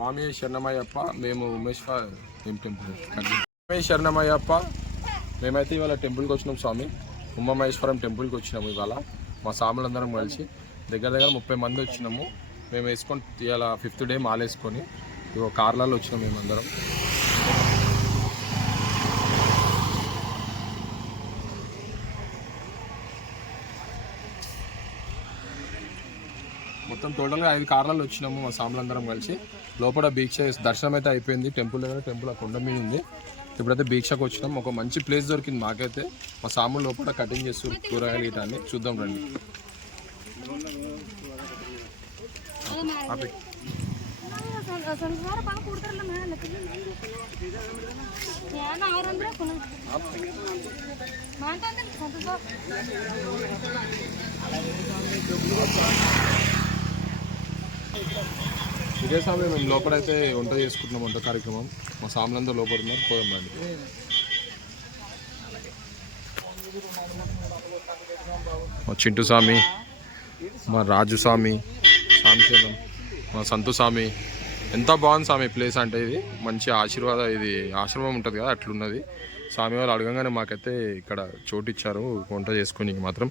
స్వామి శరణమయ్యప్ప. మేము ఏం టెంపుల్ స్వామి శరణమయ్యప్ప. మేమైతే ఇవాళ టెంపుల్కి వచ్చినాం స్వామి. ఉమామహేశ్వరం టెంపుల్కి వచ్చినాము ఇవాళ. మా స్వాములందరం కలిసి దగ్గర 30 మంది వచ్చినాము. మేము వేసుకొని ఇవాళ 5th డే మాలేసుకొని కార్లలో వచ్చినాం మేమందరం. మొత్తం టోటల్గా 5 కార్లలో వచ్చినాము మా స్వాములందరం కలిసి. లోపల దీక్ష దర్శనం అయితే అయిపోయింది. టెంపుల్ దగ్గర, టెంపుల్ ఆ కొండ మీద ఉంది. ఇప్పుడైతే దీక్షకు వచ్చినాం. ఒక మంచి ప్లేస్ దొరికింది మాకైతే. మా స్వాములు లోపల కటింగ్ చేస్తారు కూరగాయలు ఇటాన్ని. చూద్దాం రండి. ఇదే స్వామి మేము లోపలైతే వంట చేసుకుంటున్నాం. వంట కార్యక్రమం మా స్వాములందరూ లోపల ఉన్నారు. పోదాం రండి. మా చింటూ స్వామి, మా రాజు స్వామి, సాంశనం, మా సంతు స్వామి. ఎంత బాగుంది స్వామి ప్లేస్ అంటే. ఇది మంచి ఇది ఆశ్రమం ఉంటుంది కదా అట్లున్నది. స్వామి వాళ్ళు అడగంగానే మాకైతే ఇక్కడ చోటు ఇచ్చారు వంట చేసుకొని. మాత్రం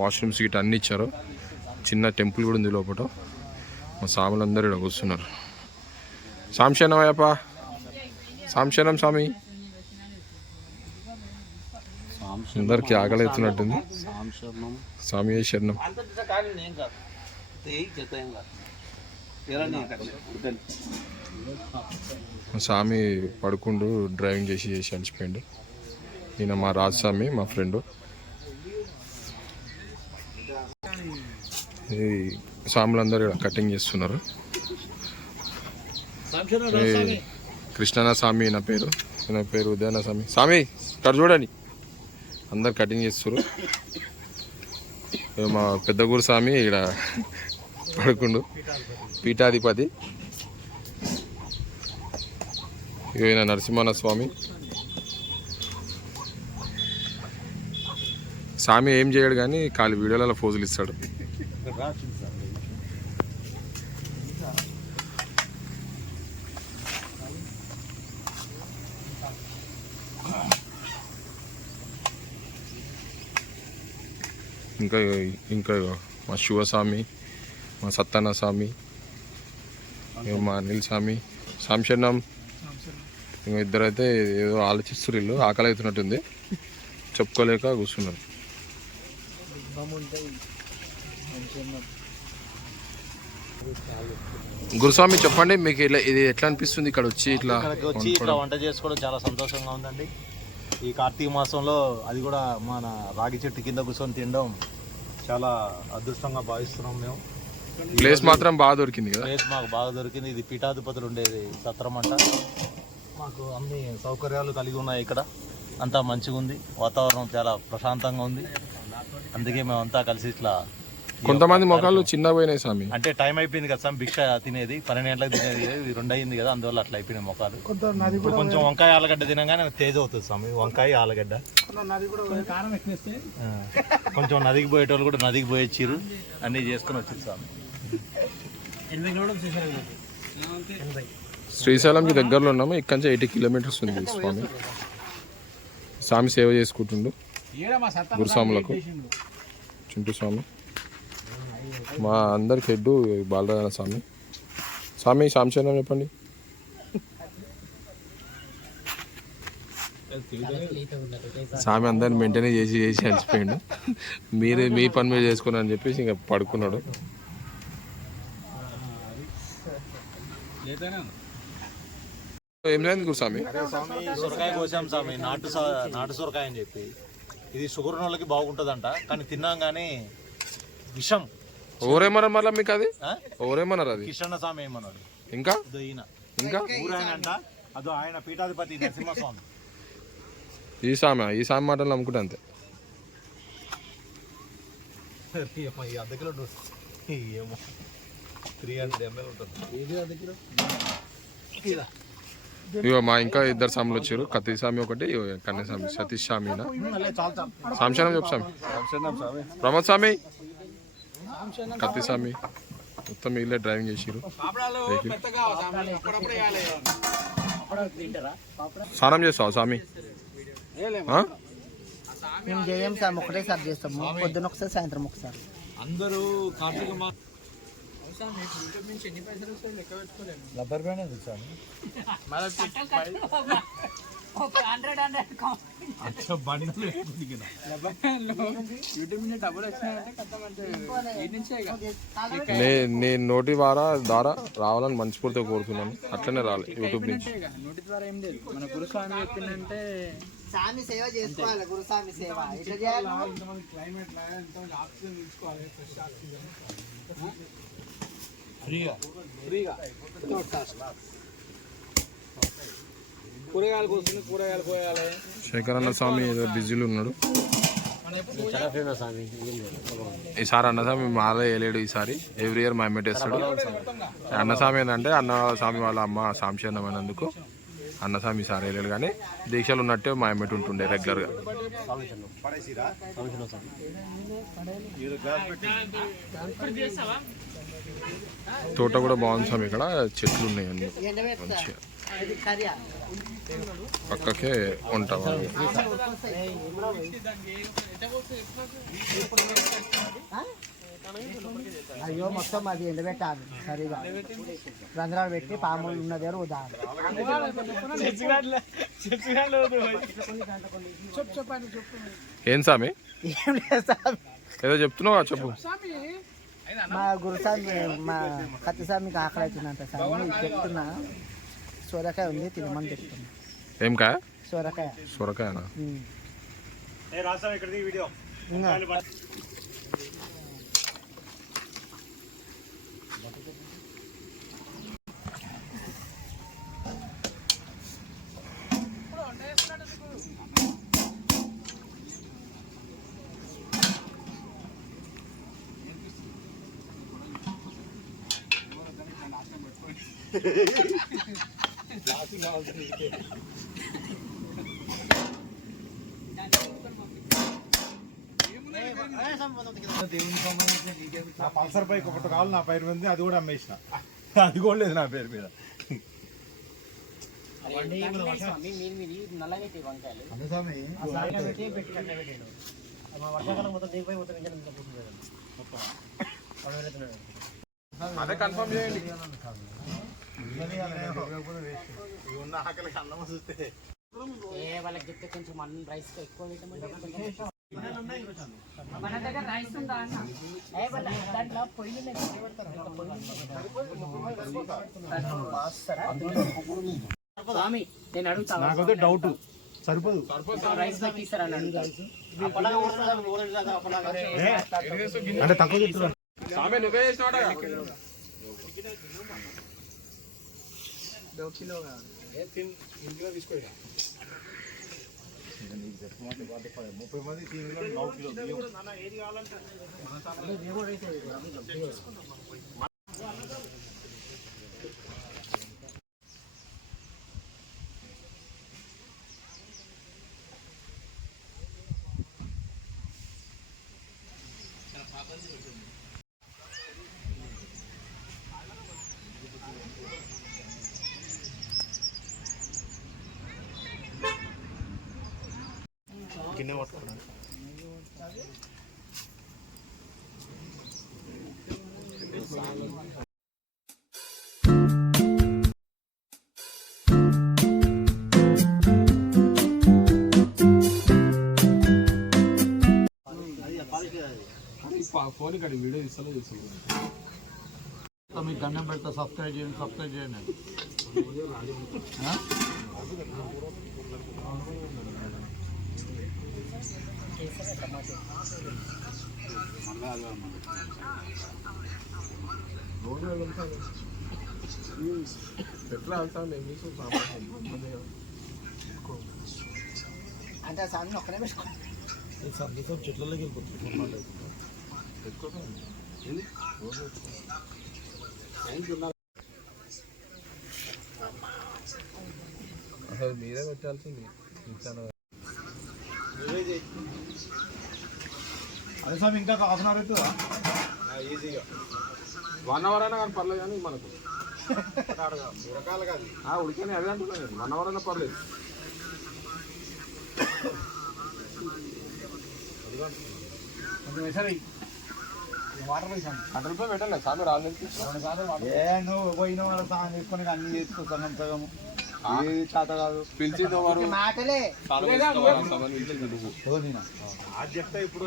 వాష్రూమ్స్ గిట్ట అన్నీ ఇచ్చారు. చిన్న టెంపుల్ కూడా ఉంది లోపల. మా స్వాములందరూ ఇక్కడ కూర్చున్నారు. సాంశనం అయ్యప్ప, సాంశనం స్వామి. అందరికి ఆకలి అవుతున్నట్టుంది. స్వామి శరణం. స్వామి పడుకుంటూ డ్రైవింగ్ చేసి అలసిపోయిండు. ఈయన మా రాజు స్వామి, మా ఫ్రెండ్. ఈ స్వాములందరూ ఇక్కడ కటింగ్ చేస్తున్నారు. కృష్ణన్న స్వామి నా పేరు. నా పేరు ఉదయన స్వామి. స్వామి ఇక్కడ చూడండి, అందరు కటింగ్ చేస్తున్నారు. మా పెద్దగూరు స్వామి ఇక్కడ పడుకుండు, పీఠాధిపతి. ఈయన నరసింహన స్వామి. స్వామి ఏం చేయడు కానీ ఖాళీ వీడియోలలో ఫోజులు ఇస్తాడు. ఇంకా మా శివస్వామి, మా సత్తన్న స్వామి, మా అనిల్ స్వామి, సాంశనం. ఇంకా ఇద్దరైతే ఏదో ఆలోచిస్తారు. వీళ్ళు ఆకలి అవుతున్నట్టుంది, చెప్పుకోలేక కూర్చున్నారు. గురుస్వామి చెప్పండి, మీకు ఇది ఎట్లా అనిపిస్తుంది ఇక్కడ వచ్చి ఇట్లా వంట చేసుకోవడం? చాలా సంతోషంగా ఉందండి. ఈ కార్తీక మాసంలో అది కూడా మన రాగి చెట్టు కింద కూర్చొని తినడం చాలా అదృష్టంగా భావిస్తున్నాం మేము. ప్లేస్ మాత్రం బాగా దొరికింది కదా. ప్లేస్ మాకు బాగా దొరికింది. ఇది పీఠాధిపతులు ఉండేది సత్రం అంట. మాకు అన్ని సౌకర్యాలు కలిగి ఉన్నాయి. ఇక్కడ అంతా మంచిగా ఉంది. వాతావరణం చాలా ప్రశాంతంగా ఉంది. అందుకే మేమంతా కలిసి ఇట్లా. కొంతమంది మొక్కలు చిన్న పోయినాయి స్వామి. అంటే టైం అయిపోయింది కదా స్వామి, భిక్ష తినేది 12 గంటలకు తినేది 2 అయింది కదా, అందువల్ల అట్లా అయిపోయినాయి మొక్కలు. ఇప్పుడు కొంచెం వంకాయ ఆలుగడ్డ తినగానే తేజ్ అవుతుంది స్వామి. వంకాయ ఆలుగడ్డ కొంచెం నదికి పోయేటోళ్ళు కూడా నదికి పోయొచ్చిర్రు, అన్నీ చేసుకుని వచ్చింది స్వామి. శ్రీశైలంకి దగ్గరలో ఉన్నాము. ఇక్కడ నుంచి 80 కిలోమీటర్స్ ఉంది స్వామి. స్వామి సేవ చేసుకుంటుండు గురుస్వాములకు. చింటూ స్వామి మా అందరికి హెడ్ బాలరాజన స్వామి. స్వామి సాంశనం చెప్పండి. స్వామి అందరిని మెయింటైన్ చేసి అలసిపోయిండు. మీ పని మీద చేసుకున్నా అని చెప్పేసి ఇంకా పడుకున్నాడు. ఏం లేదు గురుస్వామి, సొరకాయ కోసాం స్వామి. నాటు సొరకాయ అని చెప్పి ఇది షుగర్ ఉన్న వాళ్ళకి బాగుంటుందంట, కానీ తిన్నాం కానీ విషం. ఓరేమన్నారు మళ్ళీ మీకు? అది ఓరేమన్నారు? అది కిషన్న స్వామి ఏమన్నాడు. ఇంకా ఇంకా ఊరాయనంట. అదో ఆయన పీఠాధిపతి నరసింహస్వామి. ఈ స్వామి మాటలు నమ్ముకుంటే అంతే. అద్దెకిలో ఏమో 300 ml ఉంటుంది. ఇగో మా ఇంకా 2 స్వాములు వచ్చారు. కత్తి స్వామి ఒకటి, కన్యస్వామి సతీష్ స్వామి. సాంశనం చెప్పు స్వామి. ప్రమోద్ స్వామి, కత్తి స్వామి. మొత్తం వీళ్ళే డ్రైవింగ్ చేసిరు. స్నానం చేస్తావా స్వామి? మేము చేయం సార్, ఒకటేసారి చేస్తాము. పొద్దున ఒకసారి, సాయంత్రం ఒకసారి. అందరూ కార్తీక రబ్బర్ బ్యాండ్ ఎందుకు సార్? నేను నోటి ద్వారా రావాలని మనస్ఫూర్తిగా కోరుతున్నాను. అట్లనే రాలి యూట్యూబ్ నుంచి. నోటి ద్వారా ఏం లేదు, మన గురుస్వామి చెప్పిందంటే స్వామి సేవ చేసుకోవాలి. గురుస్వామి సేవ ఎట్లా చేయాలి? క్లైమేట్ ఆక్సిజన్ తీసుకోవాలి, ఫ్రెష్ ఆక్సిజన్ ఫ్రీగా కూరగాయలు కోసుకుని కూరగాయలు కోయాలి. శేఖర్ అన్న స్వామి ఏదో బిజీలో ఉన్నాడు. ఈసారి అన్నస్వామి మాల వేయలేడు. ఈసారి ఎవ్రీ ఇయర్ మా అమ్మేట వేస్తాడు. అన్నస్వామి ఏంటంటే అన్న స్వామి వాళ్ళ అమ్మ సాంశన్నమైనందుకు అన్నస్వామి ఈసారి వేయలేడు. కానీ దీక్షలు ఉన్నట్టే మా అమ్మేట ఉంటుండే రెగ్యులర్గా. తోట కూడా బాగుంది స్వామి. ఇక్కడ చెట్లు ఉన్నాయి అన్ని మంచిగా. పక్కకే ఉంటాం. అయ్యో మొత్తం అది ఎండబెట్టాలి సరిగా. రంధ్రాలు పెట్టి పాములు ఉన్న దగ్గర ఉదాహరణ. ఏం స్వామి ఏదో చెప్తున్నావా చెప్పు. మా గురుస్వామి మా కత్తిస్వామికి ఆకలి అవుతుందంట స్వామి చెప్తున్నా. సొరకాయ ఉంది తినమని చెప్తున్నా. ఏం కాయ? సొరకాయ. సొరకాయనా? నా పల్సర్ బైక్ ఒకటి కావాలి నా పేరు మీద, అది కూడా అమ్మేసిన. అది కూడా లేదు నా పేరు మీద. అదే కన్ఫర్మ్ చేయండి. ఉన్న ఆకలికి అన్నం వస్తే వాళ్ళకి చెప్తే కొంచెం అన్నం రైస్ ఎక్కువ మన దగ్గర రైస్ ఉందా అన్న? దాంట్లో పొయ్యి స్వామి నేను అడుగుతా. నాకైతే డౌట్ సరిపోదు. రైస్ పెట్టిస్తారా? అంటే తక్కువ చెప్తున్నారు. నువ్వే చేసినావట. ఇంట్లో తీసుకో. 30 మంది 3 కిలో 9 కిలో బియ్యం. గిన్నె పట్టుకున్నాను. ఫోన్ ఇక్కడ వీడియో ఇస్తలేదు. మీకు దండం పెడతా, సబ్స్క్రైబ్ చేయండి. ఎట్లా వెళ్తాను అంటే స్వామిని ఒక్కనే పెట్టుకోండి. చెట్లలోకి వెళ్ళిపోతుంది. అసలు మీరే పెట్టాల్సింది. అదే స్వామి ఇంకా హాఫ్ అన్ అవర్ అవుతుందా? ఈజీగా 1 అవర్ అయినా కానీ పర్లేదు కానీ మనకు రకాలు కాదు ఉడికని అదే అంటున్నాను 1 అవర్ అయినా పర్లేదు. వాటర్ పోయిసాను గంటల రూపాయలు పెట్టలేదు సార్ రాలేదు. నువ్వు పోయిన వాళ్ళ సాయం తీసుకొని అన్ని చేసుకో సగం సగం ఏది చేత కాదు. పిలిచింది ఎవరు మాటలే అది చెప్తా ఇప్పుడు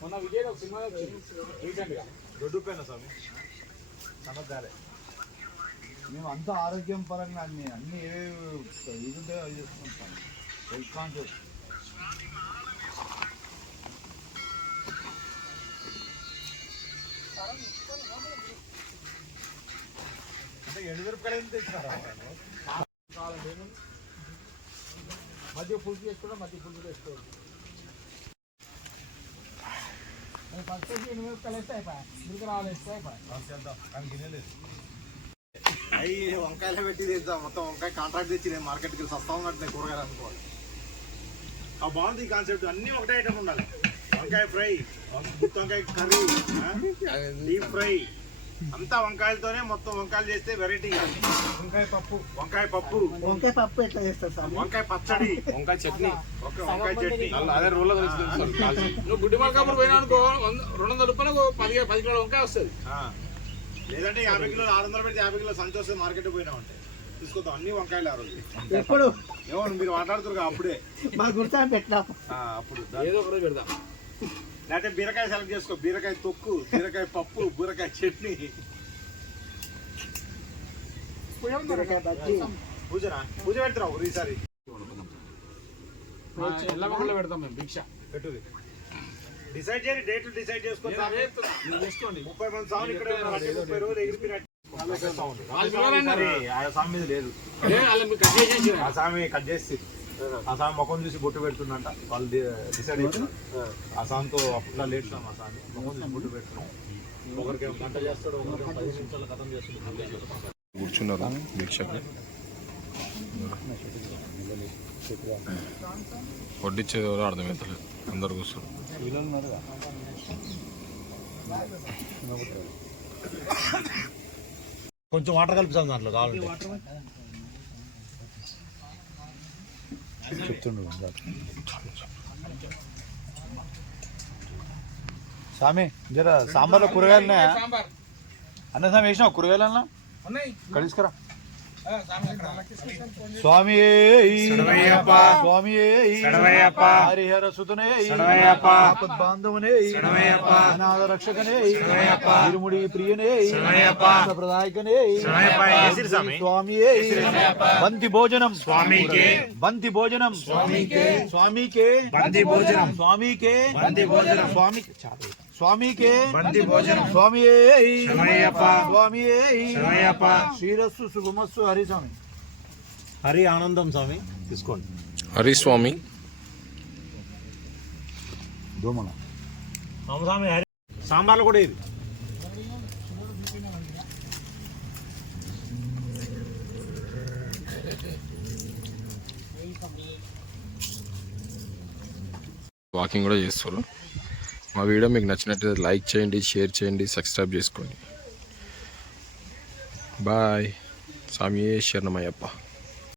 మొన్న విజయ్ ఒక సినిమా వచ్చింది రీసెంట్గా. దొడ్డు పైన స్వామి సమర్థాలే మేము అంతా ఆరోగ్యం పరంగా అన్ని ఏవి ఇది ఉంటే అవి చేసుకుంటాం. హెల్త్ కాన్షియస్ అంటే ఎండుమిరపకాయలు ఏం తెచ్చినారా మధ్య పులుసు చేసుకోవడం మధ్య పులుసు చేసుకోవడం ఫస్ట్ ఎనిమిది వేస్తే అయిపోయా మిగతా రావాలి వేస్తే అయిపోయా. అవి వంకాయలు పెట్టి తెచ్చాం మొత్తం వంకాయ కాంట్రాక్ట్ తెచ్చి నేను మార్కెట్కి వెళ్ళి సస్తా ఉన్నట్టు కూరగాయలు అనుకోవాలి. బాగుంది ఈ కాన్సెప్ట్. అన్నీ ఒకటే ఐటమ్ ఉండాలి. వంకాయ ఫ్రై, గుత్తి వంకాయ కర్రీ, డీప్ ఫ్రై అంతా వంకాయలతోనే మొత్తం వంకాయలు చేస్తే వెరైటీగా. వంకాయ పప్పు వంకాయ పప్పు ఎట్లా చేస్తారు సార్? వంకాయ పచ్చడి, వంకాయ చట్నీ, వంకాయ చట్నీ. అదే రోల్లో నువ్వు గుడ్డి మార్కాపురం పోయినా అనుకో 200 రూపాయలకు 10 కిలోల వంకాయ వస్తుంది. లేదంటే 50 కిలోలు 600 పెడితే 50 కిలోలు సంతోషం మార్కెట్ పోయినా ఉంటాయి తీసుకొద్దాం. అన్ని వంకాయలు ఆ రోజు ఎప్పుడు ఏమో మీరు మాట్లాడుతున్నారు అప్పుడే మా గుర్తు పెట్టినా అప్పుడు ఏదో ఒకరోజు పెడదాం. లేకపోతే బీరకాయ సెలెక్ట్ చేసుకో. బీరకాయ తొక్కు, బీరకాయ పప్పు, బీరకాయ చట్నీ. బీరకాయ బజ్జీ పూజ పెడతావు ఈసారి ఎల్లమ్మలో పెడతాం మేము భిక్ష. పెట్టు డిసైడ్ చేయండి. డేట్లు డిసైడ్ చేసుకోండి. చేసుకోండి. 30 మంది సాగులు ఇక్కడ 30 రోజులు ఎగిరిపోయినట్టు. ఆ స్వామి మీద లేదు. ఆ స్వామి కట్ చేసి ఆ స్వామి ముఖం చూసి బొట్టు పెడుతుందంట. వాళ్ళు డిసైడ్ అవుతున్నారు. ఆ స్వామితో అప్పుడు లేట్ ఆ స్వామి ముఖం చూసి బొట్టు పెడుతున్నాం. ఒకరికి గంట చేస్తాడు, ఒకరికి 15 నిమిషాలు కథం చేస్తాడు. కూర్చున్నారా భిక్షకి వడ్డిచ్చేది ఎవరో అర్థమవుతలేదు. అందరు కూర్చున్నారు. కొంచెం వాటర్ కలుపుతాం దాంట్లో కావాలంటే చెప్తుండు. స్వామి జర సాంబార్లో కూరగాయలు ఉన్నాయా? అన్న స్వామి వేసినావు కూరగాయలు అన్న కలిసికరా. స్వామి స్వామి హరిహర సుతనే బాంధవనే అనాథ రక్షకనే ఇరుముడి ప్రియనే ప్రదాయకనే స్వామి బంతి భోజనం బంతి భోజనం స్వామికే బంతి భోజనం స్వామికే బంతి భోజనం స్వామికే బంతి భోజనం స్వామి స్వామి శ్రీరస్సు శుభమస్సు హరి స్వామి హరి ఆనందం స్వామి తీసుకోండి. హరి స్వామి దోమన స్వామి హరి సాంబార్లు కూడా ఇది వాకింగ్ కూడా చేస్తారు. మా వీడియో మీకు నచ్చినట్లయితే లైక్ చేయండి, షేర్ చేయండి, సబ్స్క్రైబ్ చేసుకోండి. బాయ్. స్వామి శరణమయ్యప్ప.